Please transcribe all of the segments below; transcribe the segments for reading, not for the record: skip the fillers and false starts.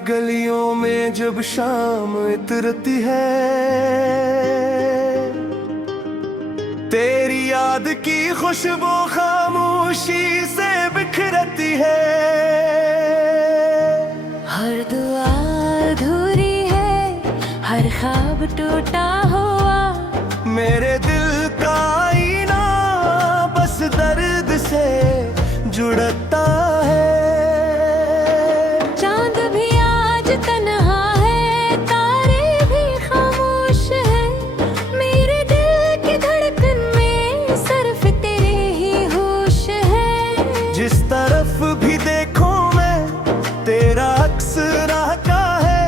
गलियों में जब शाम उतरती है, तेरी याद की खुशबू खामोशी से बिखरती है। हर दुआ अधूरी है, हर ख्वाब टूटा हुआ, मेरे दिल का आईना बस दर्द से जुड़ता है। चांद भी आज तन्हा है, तारे भी खामोश है, मेरे दिल की धड़कन में सिर्फ तेरे ही होश है। जिस तरफ भी देखो मैं तेरा अक्स रहता है,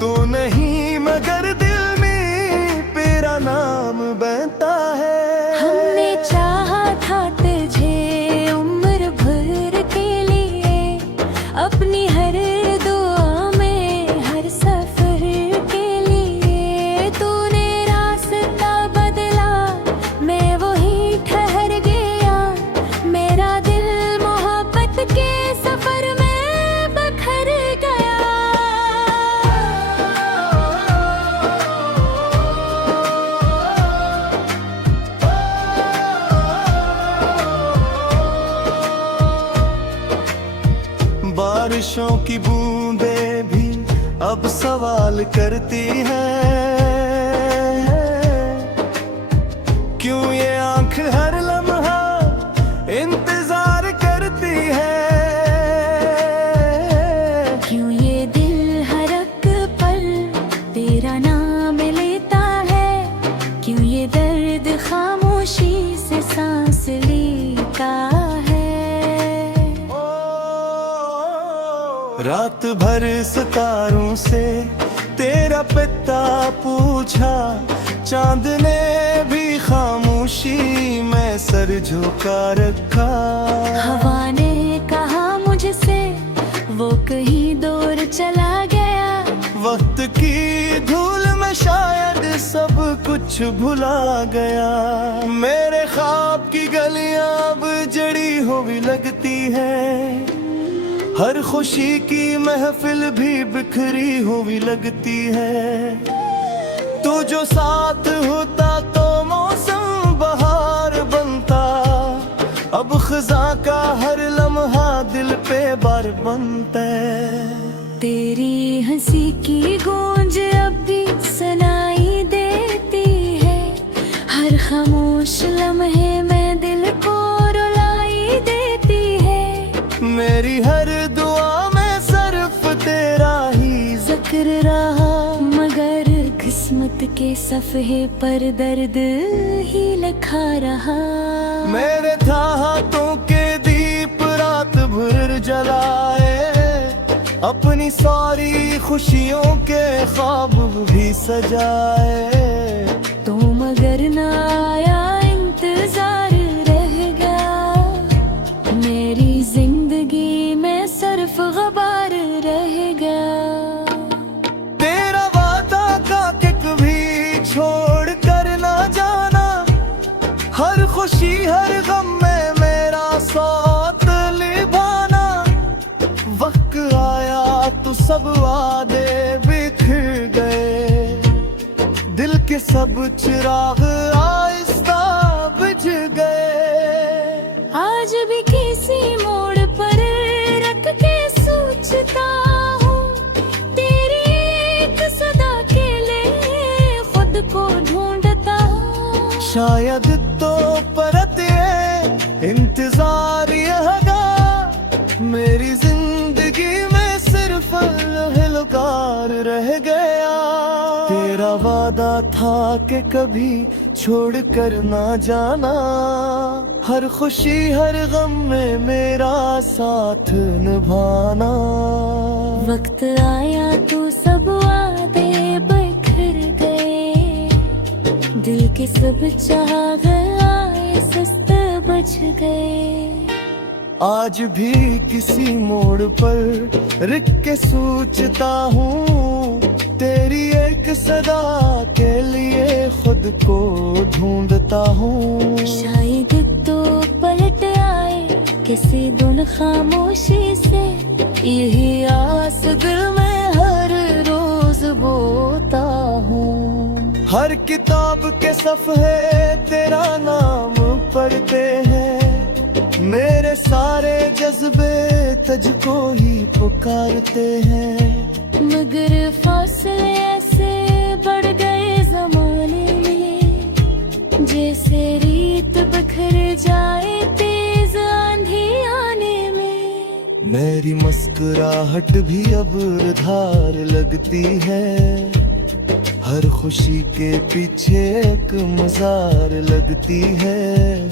तू नहीं मगर दिल में तेरा नाम बहता है। हमने चाहा था तुझे उम्र भर के लिए, अपनी हर दुआ में हर सफर के लिए। तूने रास्ता बदला, मैं वही ठहर गया, मेरा दिल मोहब्बत के सफर में बखर गया। बारिशों की बूंदें भी अब सवाल करती हैं, क्यों ये आंख हर लम्हा इंतजार करती है। क्यों ये दिल हर एक पल तेरा नाम लेता है, क्यों ये दर्द खामोशी से सांस लेता है। रात भर सितारों से तेरा पता पूछा, चांद ने भी खामोशी में सर झुका रखा। हवा ने कहा मुझसे वो कहीं दूर चला गया, वक्त की धूल में शायद सब कुछ भुला गया। मेरे ख्वाब की गलियां अब जड़ी हुई लगती है, हर खुशी की महफिल भी बिखरी हुई लगती है। तू जो साथ होता तो मौसम बहार बनता, अब खज़ां का हर लम्हा दिल पे बार बनता है। तेरी हंसी की गूंज अब भी सुनाई देती है, हर खामोश लम्हे में दिल को रुलाई देती है। मेरी हर दुआ में सिर्फ तेरा ही जिक्र रहा, मगर किस्मत के सफ़हे पर दर्द ही लिखा रहा। मेरे था हाथों के दीप रात भर जलाए, अपनी सारी खुशियों के ख्वाब भी सजाए। तो मगर ना आया, इंतजार रह गया, मेरी जिंदगी में सिर्फ गबार रह गया। तेरा वादा था कि कभी छोड़ कर ना जाना, हर खुशी हर गम में मेरा साथ निभाना। वक्त आया तो सब वादे बिखर गए, दिल के सब चिराग आहिस्ता बुझ गए। आज भी किसी मोड़ पर रख के सोचता हूँ, तेरी एक सदा के लिए खुद को ढूंढता हूँ। शायद तो परत इंतजार यहगा, मेरी जिंदगी में सिर्फ लहलकार रह गया। तेरा वादा था कि कभी छोड़ कर ना जाना, हर खुशी हर गम में मेरा साथ निभाना। वक्त आया तो सब वादे बिखर गए, दिल के सब चाह आए सस्त बच गए। आज भी किसी मोड़ पर रुक के सोचता हूँ, तेरी एक सदा के लिए खुद को ढूंढता हूँ। शायद तो पलट आए किसी दिन खामोशी से, यही आस दिल में हर किताब के सफ़े तेरा नाम पढ़ते हैं, मेरे सारे जज्बे तुझको ही पुकारते हैं। मगर फासले ऐसे बढ़ गए ज़माने में, जैसे रीत बिखर जाए तेज आंधी आने में। मेरी मुस्कुराहट भी अब धार लगती है, हर खुशी के पीछे एक मजार लगती है।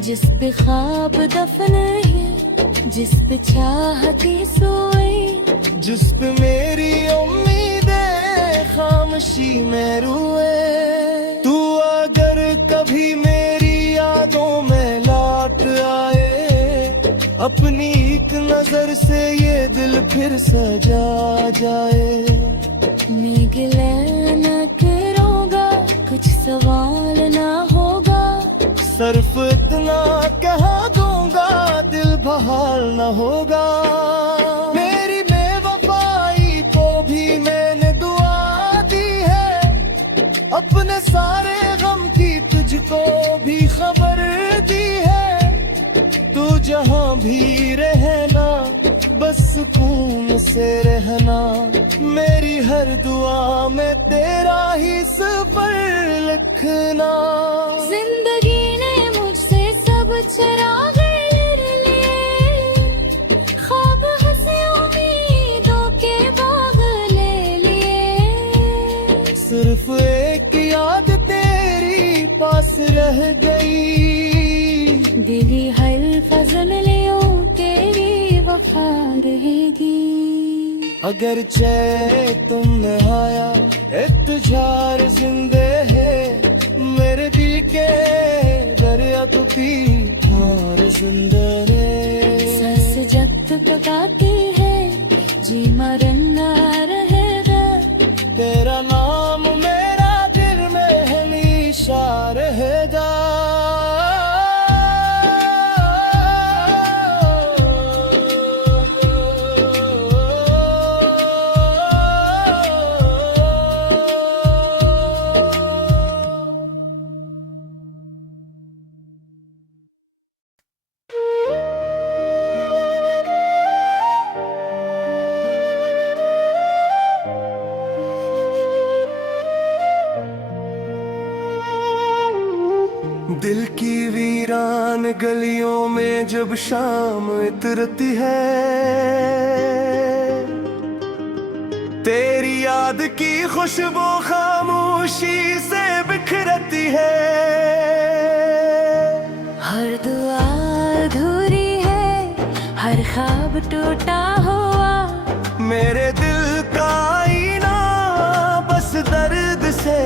जिस पे ख्वाब दफन है, जिस पे चाहती सोई, जिस पे मेरी उम्मीदें खामोशी में रोए। तू अगर कभी मेरी यादों में लौट आए, अपनी एक नजर से ये दिल फिर सजा जाए। मैं गिला न करूँगा, कुछ सवाल ना होगा, सिर्फ इतना कह दूंगा, दिल बहाल न होगा। मेरी बेवफाई को भी मैंने दुआ दी है, अपने सारे गम की तुझको भी खबर दी है। तू जहां भी रहना, बस सुकून से रहना, मेरी हर दुआ में तेरा ही सफर लिखना। जिंदगी ने मुझसे सब चराग ले लिए, ख्वाब हंसे उम्मीदों के बाग ले लिए। सिर्फ एक याद तेरी पास रह गई, दिली हर फजलियों तेरी वफा रहेगी। अगर चैन तुमने आया, इंतजार जिंदे है, मेरे दिल के दरिया तो तीर जिंदा रे। सांस जब तक गाती है, जी मरना रहेगा। तेरा नाम मेरा दिल में हमेशा रहेगा। दिल की वीरान गलियों में जब शाम इतरती है, तेरी याद की खुशबू खामोशी से बिखरती है। हर दुआ अधूरी है, हर ख्वाब टूटा हुआ, मेरे दिल का आईना बस दर्द से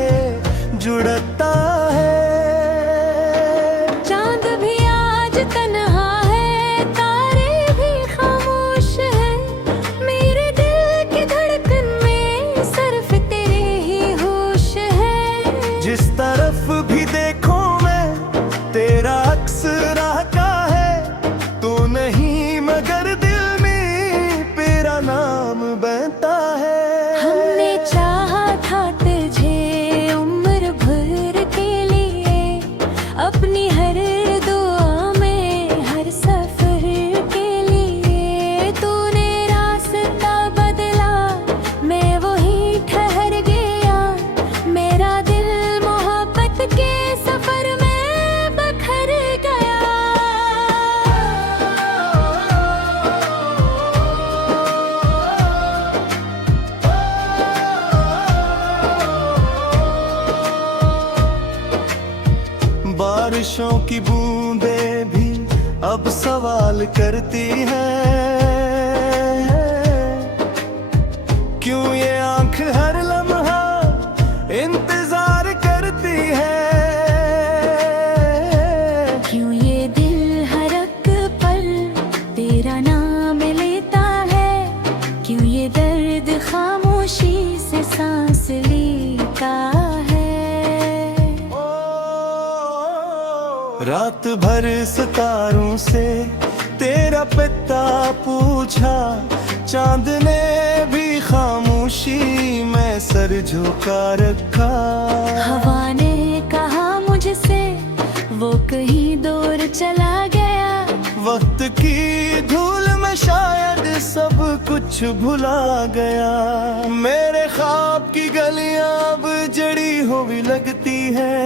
जुड़ता है। चांद भी आज तन्हा है, तारे भी खामोश है, मेरे दिल की धड़कन में सिर्फ तेरे ही होश है। जिस तरफ भी देखो मैं तेरा अक्स रहता है, तू नहीं मगर दिल में तेरा नाम बहता है। हमने चाहा था तुझे उम्र भर के लिए, अपनी हर दुआ में हर सफर के लिए। तूने रास्ता बदला, मैं वहीं ठहर गया, मेरा दिल मोहब्बत के सफर में बखर गया। बारिशों की बूंदें भी अब सवाल करती हैं, क्यों ये आंख हर लम्हा इंतजार करती है। क्यों ये दिल हर एक पल तेरा नाम लेता है, क्यों ये दर्द खामोशी से सांस लेता है। रात भर सितारों से तेरा पिता पूछा, चांद ने भी खामोशी में सर झुका रखा। कहीं दूर चला गया। वक्त की धूल में शायद सब कुछ भुला गया। मेरे ख्वाब की गलियां अब जड़ी हुई लगती है,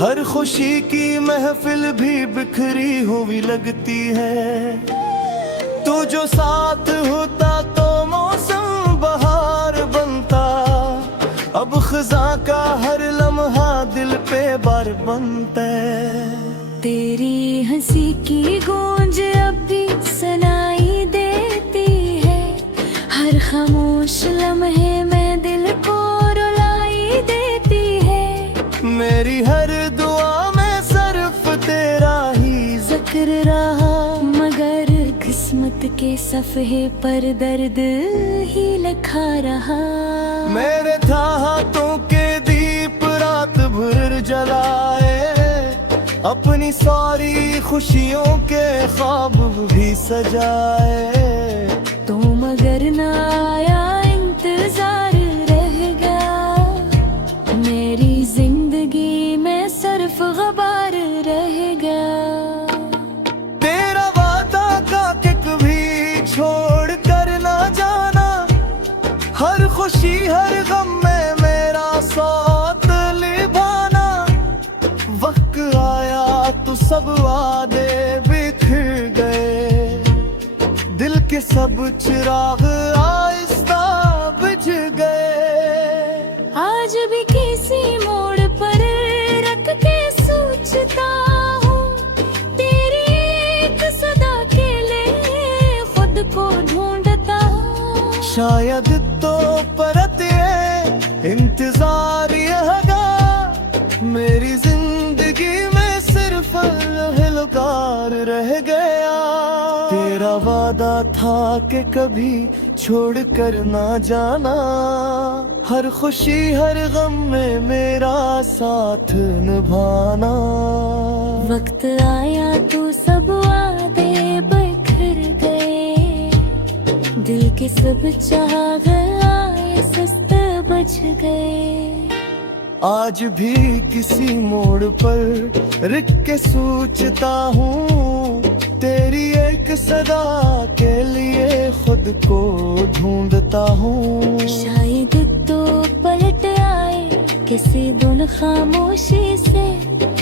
हर खुशी की महफिल भी बिखरी हुई लगती है। तू जो साथ होता तो मौसम बहार बनता, अब खज़ां का हर लम्हा दिल पे बार बनता है। तेरी हंसी की गूंज अब भी सुनाई देती है, हर खामोश लम्हे में दिल को रुलाई देती है। मेरी हर दुआ में सिर्फ तेरा ही जिक्र रहा, मगर किस्मत के सफ़े पर दर्द ही लिखा रहा। मेरे था हाथों के दीप रात भर जलाए, अपनी सारी खुशियों के ख्वाब भी सजाए। तो मगर ना आया, इंतजार रह गया, मेरी जिंदगी में सिर्फ गबार रह गया। तेरा वादा का कि कभी छोड़ कर ना जाना, हर खुशी हर गम में मेरा साथ निभाना। वक्त आया तो सब वादे बिखर गए, दिल के सब चिराग आहिस्ता बुझ गए। आज भी किसी मोड़ पर रख के सोचता हूँ, तेरी एक सदा के लिए खुद को ढूंढता हूँ। शायद तो परत ये इंतजार यहगा, मेरी जिंदगी में सिर्फ लहलकार रह गया। तेरा वादा था कि कभी छोड़ कर ना जाना, हर खुशी हर गम में मेरा साथ निभाना। वक्त आया तो सब वादे बिखर गए, दिल के सब चाह आए सुस्त बच गए। आज भी किसी मोड़ पर रुक के सोचता हूँ, तेरी एक सदा के लिए खुद को ढूंढता हूँ। शायद तो पलट आए किसी धुन खामोशी से,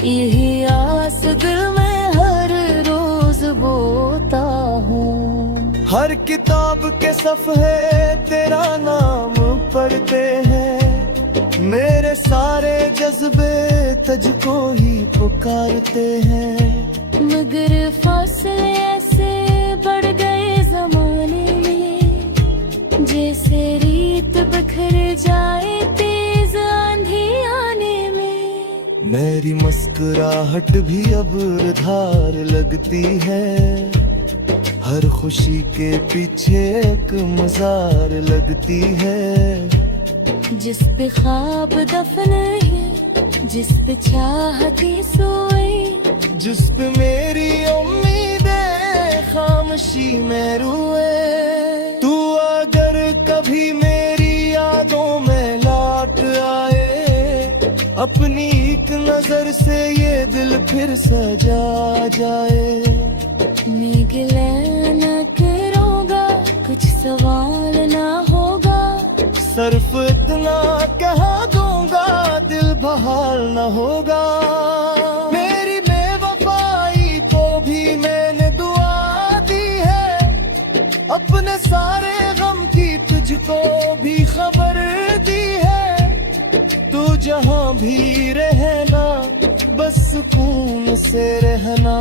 यही आस दिल में हर रोज बोता हूँ। हर किताब के सफ़े तेरा नाम पढ़ते हैं, मेरे सारे जज्बे तुझको ही पुकारते हैं। मगर फासले ऐसे बढ़ गए ज़माने में, जैसे रीत बिखर जाए तेज आंधी आने में। मेरी मुस्कुराहट भी अब धार लगती है, हर खुशी के पीछे एक मजार लगती है। जिस पे ख्वाब दफन है, जिस पे चाहती सोई, जिस पे मेरी उम्मीदें खामोशी में रोए। तू अगर कभी मेरी यादों में लौट आए, अपनी एक नजर से ये दिल फिर सजा जाए। मैं गिला न करूँगा, कुछ सवाल ना होगा, सिर्फ इतना कह दूंगा दिल बहाल न होगा। मेरी बेवफाई को भी मैंने दुआ दी है, अपने सारे गम की तुझको भी खबर दी है। तू जहाँ भी रहना बस सुकून से रहना,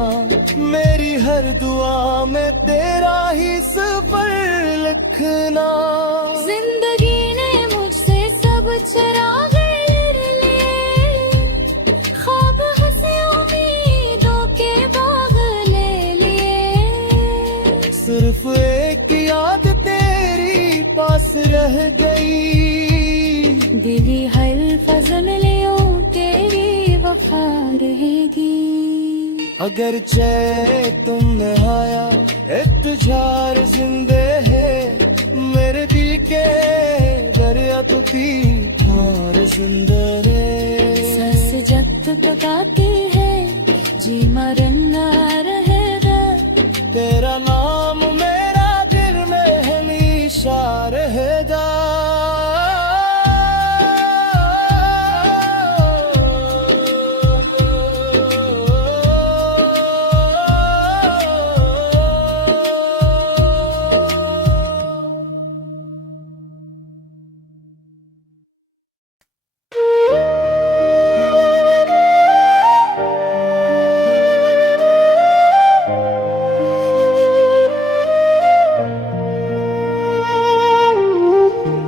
मेरी हर दुआ में तेरा ही सफर लिखना। जिंदगी ने मुझसे सब चराग लिए, ख्वाब हंसे उम्मीदों के बाग ले लिए। सिर्फ एक याद तेरी पास रह गई, दिली हर फजलियों तेरी वफा रहेगी। अगर चैन तुमने आया इंतजार जिंदे है, मेरे दिल के दरिया तो तीर जिंदा रे। सांस जब तक आती है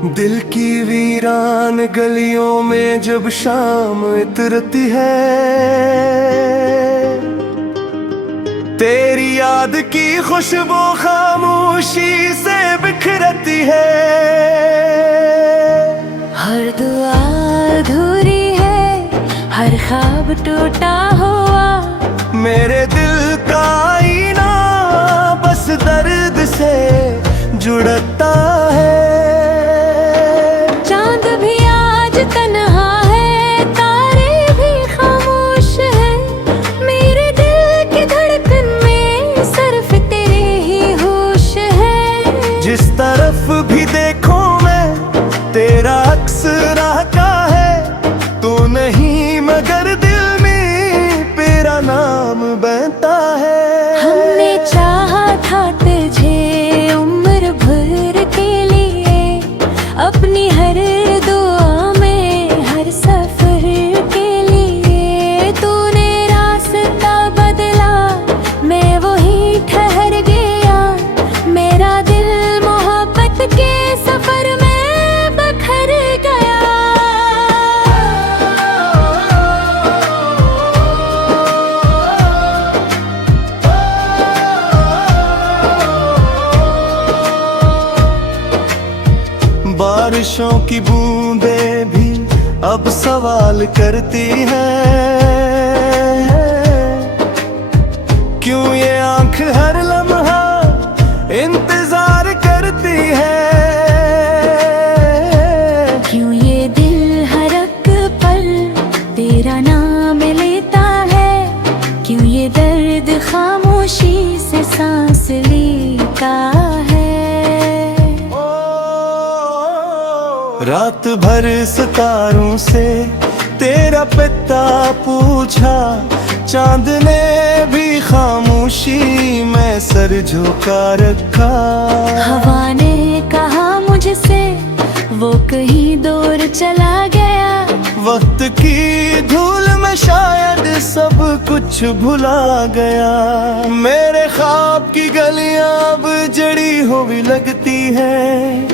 दिल की वीरान गलियों में जब शाम इतरती है, तेरी याद की खुशबू खामोशी से बिखरती है। हर दुआ अधूरी है, हर ख्वाब टूटा हुआ, मेरे दिल का आईना बस दर्द से जुड़ता है। चांद भी आज तन्हा है, तारे भी खामोश है, मेरे दिल की धड़कन में सिर्फ तेरे ही होश है। जिस तरफ भी देखो मैं तेरा अक्स रहता है, तू नहीं मगर दिल में तेरा नाम बहता है। हमने चाहा था तुझे उम्र भर के लिए, अपनी हर दुआ में हर सफर के लिए। तूने रास्ता बदला, मैं वही ठहर गया, मेरा दिल मोहब्बत के सफर में बखर गया। बारिशों की बूंदें भी अब सवाल करती हैं, क्यों ये आंख हर लम्हा इंतजार करती है। क्यों ये दिल हर एक पल तेरा नाम लेता है, क्यों ये दर्द खामोशी से सांस लेता है। रात भर सितारों से तेरा पिता पूछा, चांद ने भी खामोशी में सर झुका रखा। हवा ने कहा मुझसे वो कहीं दूर चला गया, वक्त की धूल में शायद सब कुछ भुला गया। मेरे ख्वाब की गलियां अब जड़ी हुई लगती है,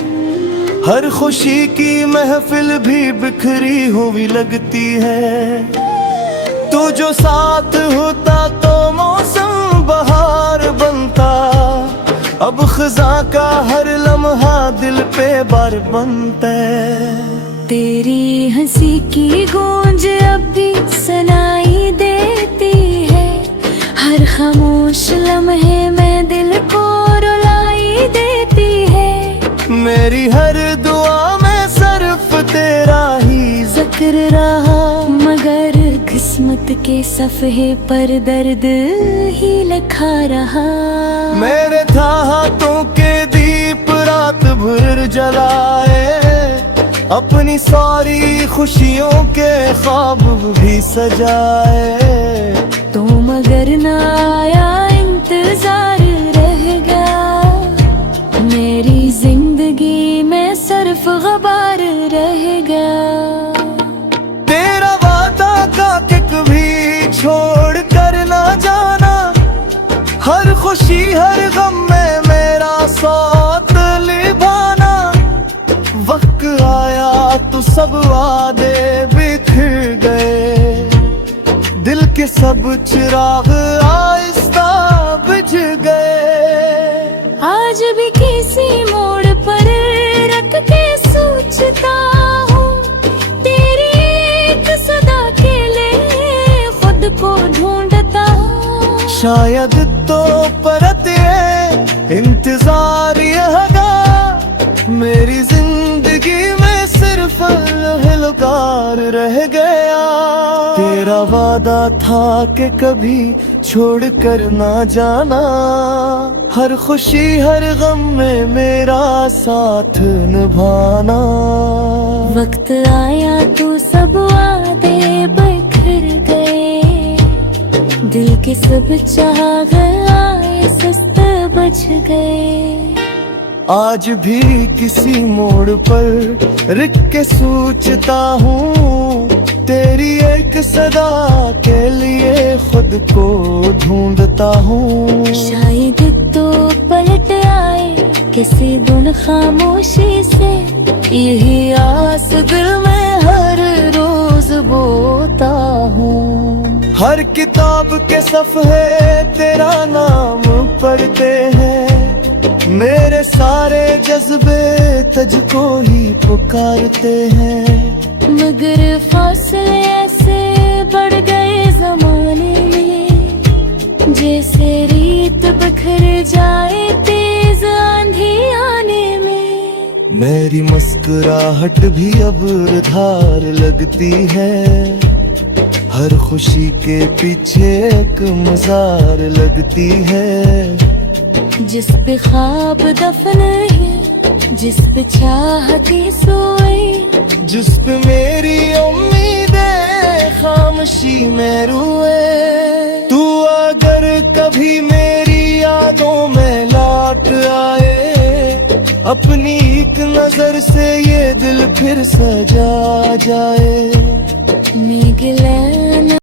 हर खुशी की महफिल भी बिखरी हुई लगती है। तू जो साथ होता तो मौसम बहार बनता, अब खज़ां का हर लम्हा दिल पे बार बनता है। तेरी हंसी की गूंज अब भी सुनाई देती है, हर खामोश लम्हे में दिल को रुलाई देती है। मेरी हर दुआ में सिर्फ तेरा ही जिक्र रहा, मगर किस्मत के सफ़े पर दर्द ही लिखा रहा। मेरे था हाथों के दीप रात भर जलाए, अपनी सारी खुशियों के ख्वाब भी सजाए। तू मगर ना आया, इंतजार रह गया, मेरी जिंदगी में सिर्फ गबार रह गया। तेरा वादा का कि कभी छोड़ कर ना जाना, हर खुशी हर गम में मेरा साथ निभाना। वक्त आया तो सब वादे बिखर गए, दिल के सब चिराग आहिस्ता बुझ गए। आज भी किसी मोड़ पर रख के सोचता हूँ, तेरी एक सदा के लिए खुद को ढूंढता हूँ। शायद तो परत ये इंतजार यहगा, मेरी जिंदगी में सिर्फ लहलकार रह गया। तेरा वादा था कि कभी छोड़ कर ना जाना, हर खुशी हर गम में मेरा साथ निभाना। वक्त आया तो सब वादे बिखर गए, दिल के सब चाह सुस्त बच गए। आज भी किसी मोड़ पर रुक के सोचता हूँ, तेरी एक सदा के लिए खुद को ढूंढता हूँ। शायद तो पलट आए किसी दिन खामोशी से, यही आस दिल में हर रोज बोता हूँ। हर किताब के सफ़े तेरा नाम पढ़ते हैं, मेरे सारे जज्बे तुझको ही पुकारते हैं। मगर फासले ऐसे बढ़ गए जमाने में, जैसे रीत बिखर जाए तेज आंधी आने में। मेरी मुस्कुराहट भी अब धार लगती है, हर खुशी के पीछे एक मजार लगती है। जिस पे ख्वाब दफन है, जिस पे चाहती सोए, जिस पे मेरी उम्मीदें खामोशी में रोए। तू अगर कभी मेरी यादों में लौट आए, अपनी एक नजर से ये दिल फिर सजा जाए। मेघ